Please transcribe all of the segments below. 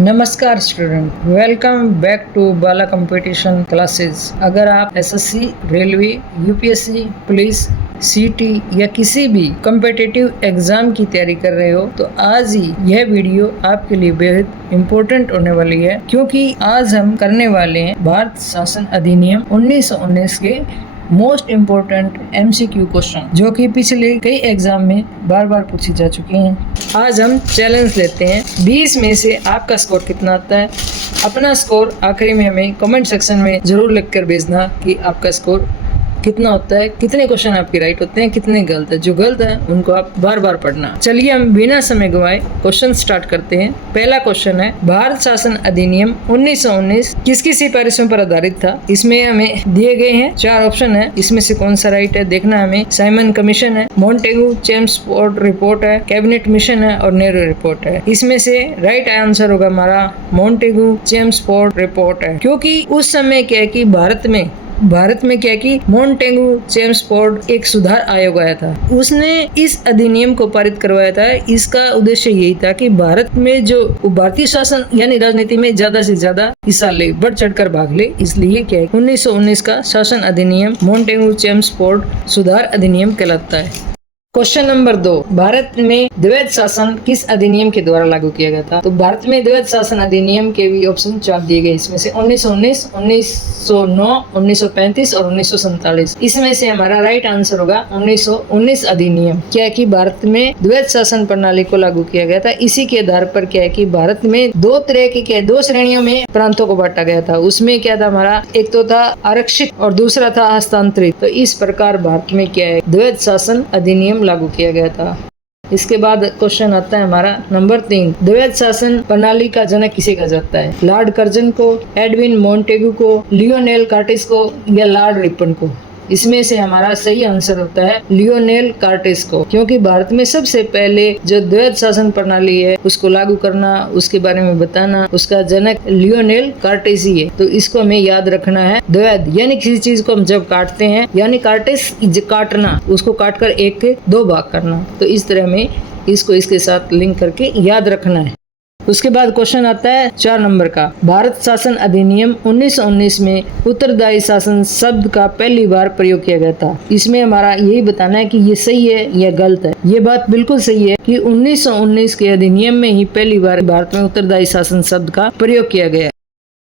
नमस्कार student, welcome back to Bala competition classes. अगर आप एसएससी, रेलवे, यूपीएससी, पुलिस, सीटी या किसी भी कम्पिटिटिव एग्जाम की तैयारी कर रहे हो तो आज ही यह वीडियो आपके लिए बेहद इम्पोर्टेंट होने वाली है, क्योंकि आज हम करने वाले हैं भारत शासन अधिनियम 1919 के मोस्ट इम्पोर्टेंट MCQ क्वेश्चन, जो कि पिछले कई एग्जाम में बार बार पूछे जा चुके हैं। आज हम चैलेंज लेते हैं, 20 में से आपका स्कोर कितना आता है। अपना स्कोर आखिरी में हमें कमेंट सेक्शन में जरूर लिखकर भेजना कि आपका स्कोर कितना होता है, कितने क्वेश्चन आपके राइट होते हैं, कितने गलत है। जो गलत है उनको आप बार बार पढ़ना। चलिए हम बिना समय गवाए क्वेश्चन स्टार्ट करते हैं। पहला क्वेश्चन है, भारत शासन अधिनियम 1919 किस किस सिफारिशों पर आधारित था। इसमें हमें दिए गए हैं 4 ऑप्शन है, इसमें से कौन सा राइट है देखना हमें। साइमन कमीशन है, मोंटेगू चेम्सफोर्ड रिपोर्ट है, कैबिनेट मिशन है और नेहरू रिपोर्ट है। इसमें से राइट आंसर होगा हमारा मोंटेगू चेम्सफोर्ड रिपोर्ट है, क्योंकि उस समय क्या है कि भारत में क्या कि मोंटेगू चेम्सफोर्ड एक सुधार आयोग आया था, उसने इस अधिनियम को पारित करवाया था। इसका उद्देश्य यही था कि भारत में जो भारतीय शासन यानी राजनीति में ज्यादा से ज्यादा हिस्सा ले, बढ़ चढ़कर भाग ले। इसलिए क्या है 1919 का शासन अधिनियम मोंटेगू चेम्सफोर्ड सुधार अधिनियम कहलाता है। क्वेश्चन नंबर 2, भारत में द्वैध शासन किस अधिनियम के द्वारा लागू किया गया था। तो भारत में द्वैध शासन अधिनियम के भी ऑप्शन 4 दिए गए, इसमें से 1919, 1909, 1935 और 1947। इसमें से हमारा राइट आंसर होगा 1919 अधिनियम। क्या है कि भारत में द्वैध शासन प्रणाली को लागू किया गया था। इसी के आधार पर क्या है कि भारत में 2 तरह के 2 श्रेणियों में प्रांतों को बांटा गया था। उसमें क्या था हमारा, एक तो था आरक्षित और दूसरा था हस्तांतरित। तो इस प्रकार भारत में क्या है द्वैध शासन अधिनियम लागू किया गया था। इसके बाद क्वेश्चन आता है हमारा नंबर 3, द्वैध शासन प्रणाली का जनक किसे कहा जाता है। लॉर्ड कर्जन को, एडविन मोंटेगू को, लियोनेल कार्टेस को या लॉर्ड रिपन को। इसमें से हमारा सही आंसर होता है लियोनेल कार्टेस को, क्योंकि भारत में सबसे पहले जो द्वैध शासन प्रणाली है उसको लागू करना, उसके बारे में बताना, उसका जनक लियोनेल कार्टेस ही है। तो इसको हमें याद रखना है। द्वैध यानी किसी चीज को हम जब काटते हैं, यानी कार्टेस काटना, उसको काटकर 1 के 2 भाग करना। तो इस तरह में इसको इसके साथ लिंक करके याद रखना है। उसके बाद क्वेश्चन आता है 4 नंबर का, भारत शासन अधिनियम 1919 में उत्तरदायी शासन शब्द का पहली बार प्रयोग किया गया था। इसमें हमारा यही बताना है कि ये सही है या गलत है। ये बात बिल्कुल सही है कि 1919 के अधिनियम में ही पहली बार भारत में उत्तरदायी शासन शब्द का प्रयोग किया गया।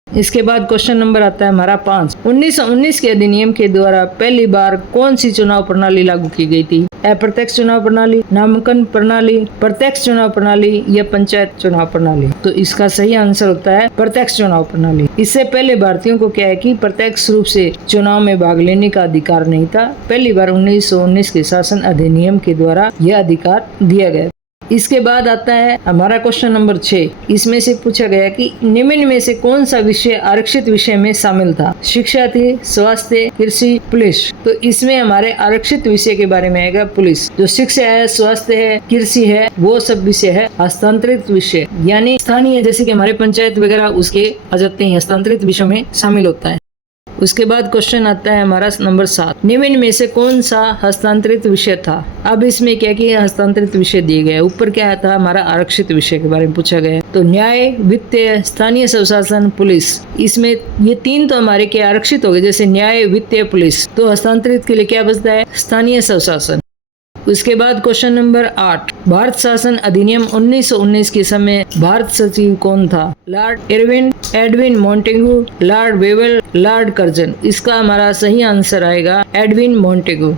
इसके बाद क्वेश्चन नंबर आता है हमारा 5, 1919 के अधिनियम के द्वारा पहली बार कौन सी चुनाव प्रणाली लागू की गई थी। अप्रत्यक्ष चुनाव प्रणाली, नामांकन प्रणाली, प्रत्यक्ष चुनाव प्रणाली या पंचायत चुनाव प्रणाली। तो इसका सही आंसर होता है प्रत्यक्ष चुनाव प्रणाली। इससे पहले भारतीयों को क्या है कि प्रत्यक्ष रूप से चुनाव में भाग लेने का अधिकार नहीं था। पहली बार 1919 के शासन अधिनियम के द्वारा यह अधिकार दिया गया। इसके बाद आता है हमारा क्वेश्चन नंबर 6। इसमें से पूछा गया कि निम्न में से कौन सा विषय आरक्षित विषय में शामिल था। शिक्षा थी, स्वास्थ्य, कृषि, पुलिस। तो इसमें हमारे आरक्षित विषय के बारे में आएगा पुलिस। जो शिक्षा है, स्वास्थ्य है, कृषि है, वो सब विषय है हस्तांतरित विषय, यानी स्थानीय, जैसे कि हमारे पंचायत वगैरह उसके आ जाते हैं, हस्तांतरित विषय में शामिल होता है। उसके बाद क्वेश्चन आता है हमारा नंबर 7, निम्न में से कौन सा हस्तांतरित विषय था। अब इसमें क्या कि हस्तांतरित विषय दिए गए, ऊपर क्या था हमारा आरक्षित विषय के बारे में पूछा गया। तो न्याय, वित्तीय, स्थानीय स्वशासन, पुलिस। इसमें ये 3 तो हमारे क्या आरक्षित हो गए, जैसे न्याय, वित्तीय, पुलिस। तो हस्तांतरित के लिए क्या बचता है, स्थानीय स्वशासन। उसके बाद क्वेश्चन नंबर 8, भारत शासन अधिनियम 1919 के समय भारत सचिव कौन था। Lord Irwin, Edwin Montagu, Lord Wavell, Lord Curzon. इसका हमारा सही आंसर आएगा एडविन मोंटेगू।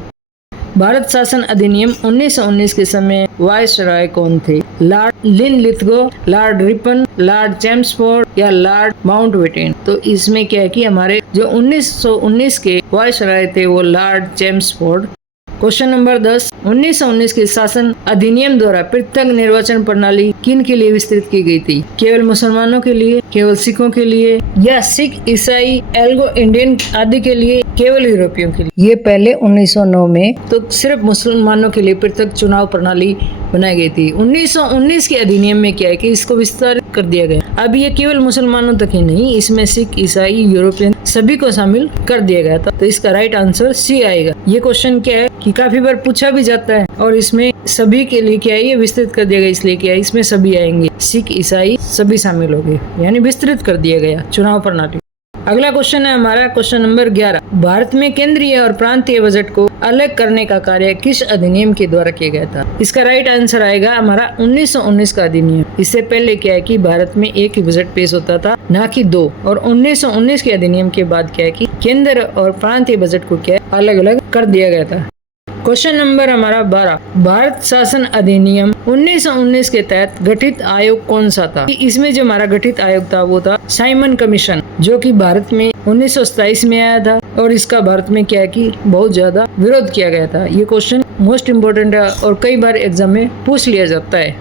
भारत शासन अधिनियम 1919 के समय वायसराय कौन थे। Lord Linlithgow, Lord Ripon, Lord Chelmsford या लॉर्ड माउंटबेटन। तो इसमें क्या है कि हमारे जो 1919 के वायसराय थे वो लॉर्ड चेम्सफोर्ड। क्वेश्चन नंबर 10, 1919 के शासन अधिनियम द्वारा पृथक निर्वाचन प्रणाली किन के लिए विस्तृत की गई थी। केवल मुसलमानों के लिए, केवल सिखों के लिए या सिख, ईसाई, एल्गो इंडियन आदि के लिए, केवल यूरोपियों के लिए। ये पहले 1909 में तो सिर्फ मुसलमानों के लिए पृथक चुनाव प्रणाली बनाई गई थी। 1919 के अधिनियम में क्या है कि इसको विस्तारित कर दिया गया। अब ये केवल मुसलमानों तक ही नहीं, इसमें सिख, ईसाई, यूरोपियन सभी को शामिल कर दिया गया था। तो इसका राइट आंसर सी आएगा। ये क्वेश्चन क्या है कि काफी बार पूछा भी जाता है और इसमें सभी के लिए क्या है, ये विस्तृत कर दिया गया, इसलिए क्या है, इसमें सभी आएंगे, सिख ईसाई सभी शामिल हो गए, यानी विस्तृत कर दिया गया चुनाव प्रणाली। अगला क्वेश्चन है हमारा क्वेश्चन नंबर 11। भारत में केंद्रीय और प्रांतीय बजट को अलग करने का कार्य किस अधिनियम के द्वारा किया गया था? इसका राइट आंसर आएगा हमारा 1919 का अधिनियम। इससे पहले क्या है कि भारत में एक ही बजट पेश होता था, ना कि दो, और 1919 के अधिनियम के बाद क्या है कि केंद्र और प्रांतीय बजट को क्या है अलग अलग कर दिया गया था। क्वेश्चन नंबर हमारा 12। भारत शासन अधिनियम 1919 के तहत गठित आयोग कौन सा था? इसमें जो हमारा गठित आयोग था वो था साइमन कमीशन, जो कि भारत में 1927 में आया था, और इसका भारत में क्या है कि बहुत ज्यादा विरोध किया गया था। ये क्वेश्चन मोस्ट इम्पोर्टेंट है और कई बार एग्जाम में पूछ लिया जाता है।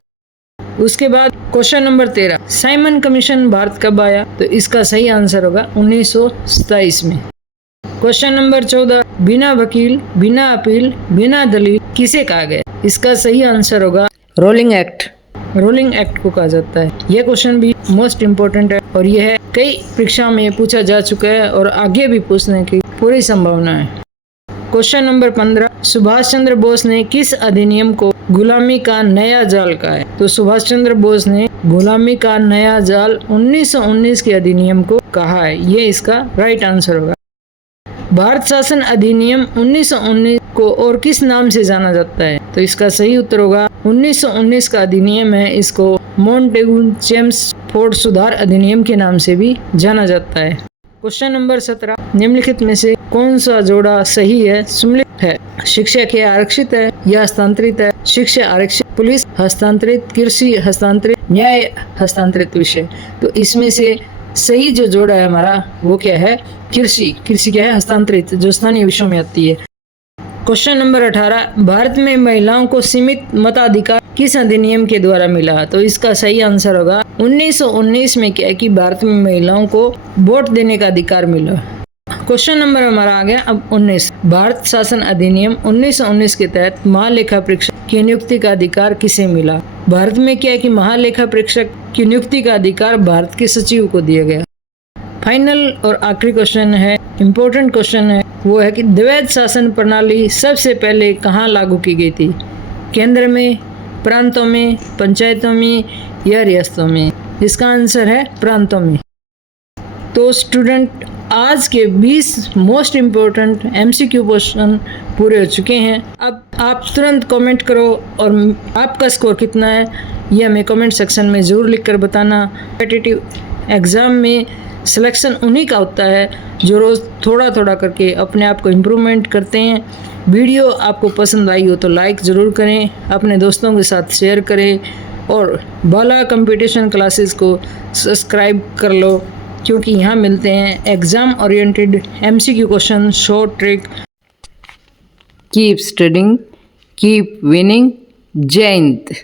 उसके बाद question number 13। Simon commission Bharat कब आया? तो इसका सही आंसर होगा 1927 में। Question number 14। बिना वकील, बिना अपील, बिना दलील किसे कहा गया? इसका सही आंसर होगा रोलिंग एक्ट। रोलिंग एक्ट को कहा जाता है। यह क्वेश्चन भी मोस्ट इम्पोर्टेंट है और यह कई परीक्षा में पूछा जा चुका है और आगे भी पूछने की पूरी संभावना है। Question number 15। सुभाष चंद्र बोस ने किस अधिनियम को गुलामी का नया जाल कहा है? तो सुभाष चंद्र बोस ने गुलामी का नया जाल 1919 के अधिनियम को कहा है। ये इसका राइट आंसर होगा। भारत शासन अधिनियम 1919 को और किस नाम से जाना जाता है? तो इसका सही उत्तर होगा 1919 का अधिनियम है, इसको मोंटेगू चेम्सफोर्ड सुधार अधिनियम के नाम से भी जाना जाता है। Question number 17। निम्नलिखित में से कौन सा जोड़ा सही है, सम्मिलित है? शिक्षा के आरक्षित है या हस्तांतरित है? शिक्षा आरक्षित, पुलिस हस्तांतरित, कृषि हस्तांतरित, न्याय हस्तांतरित विषय। तो इसमें से सही जो जोड़ा है हमारा वो क्या है? कृषि। कृषि क्या है? हस्तांतरित, जो स्थानीय विषयों में आती है। Question number 18। भारत में महिलाओं को सीमित मताधिकार किस अधिनियम के द्वारा मिला? तो इसका सही आंसर होगा 1919 में क्या है कि भारत में महिलाओं को वोट देने का अधिकार मिला। क्वेश्चन नंबर हमारा आ गया अब 19। भारत शासन अधिनियम 1919 के तहत महालेखा परीक्षक की नियुक्ति का अधिकार किसे मिला? भारत में क्या है कि महालेखा परीक्षक की नियुक्ति का अधिकार भारत के सचिव को दिया गया। फाइनल और आखिरी क्वेश्चन है, इम्पोर्टेंट क्वेश्चन है, वो है कि द्वैध शासन प्रणाली सबसे पहले कहाँ लागू की गई थी? केंद्र में, प्रांतों में, पंचायतों में या रियासतों में? इसका आंसर है प्रांतों में। तो स्टूडेंट आज के 20 मोस्ट इम्पोर्टेंट MCQ क्वेश्चन पूरे हो चुके हैं। अब आप तुरंत कमेंट करो और आपका स्कोर कितना है ये हमें कमेंट सेक्शन में ज़रूर लिख कर बताना। कॉम्पिटिटिव एग्ज़ाम में सिलेक्शन उन्हीं का होता है जो रोज़ थोड़ा थोड़ा करके अपने आप को इम्प्रूवमेंट करते हैं। वीडियो आपको पसंद आई हो तो लाइक ज़रूर करें, अपने दोस्तों के साथ शेयर करें और बाला कंपटीशन क्लासेस को सब्सक्राइब कर लो, क्योंकि यहाँ मिलते हैं exam oriented MCQ question, short trick. Keep studying, keep winning. जय हिंद।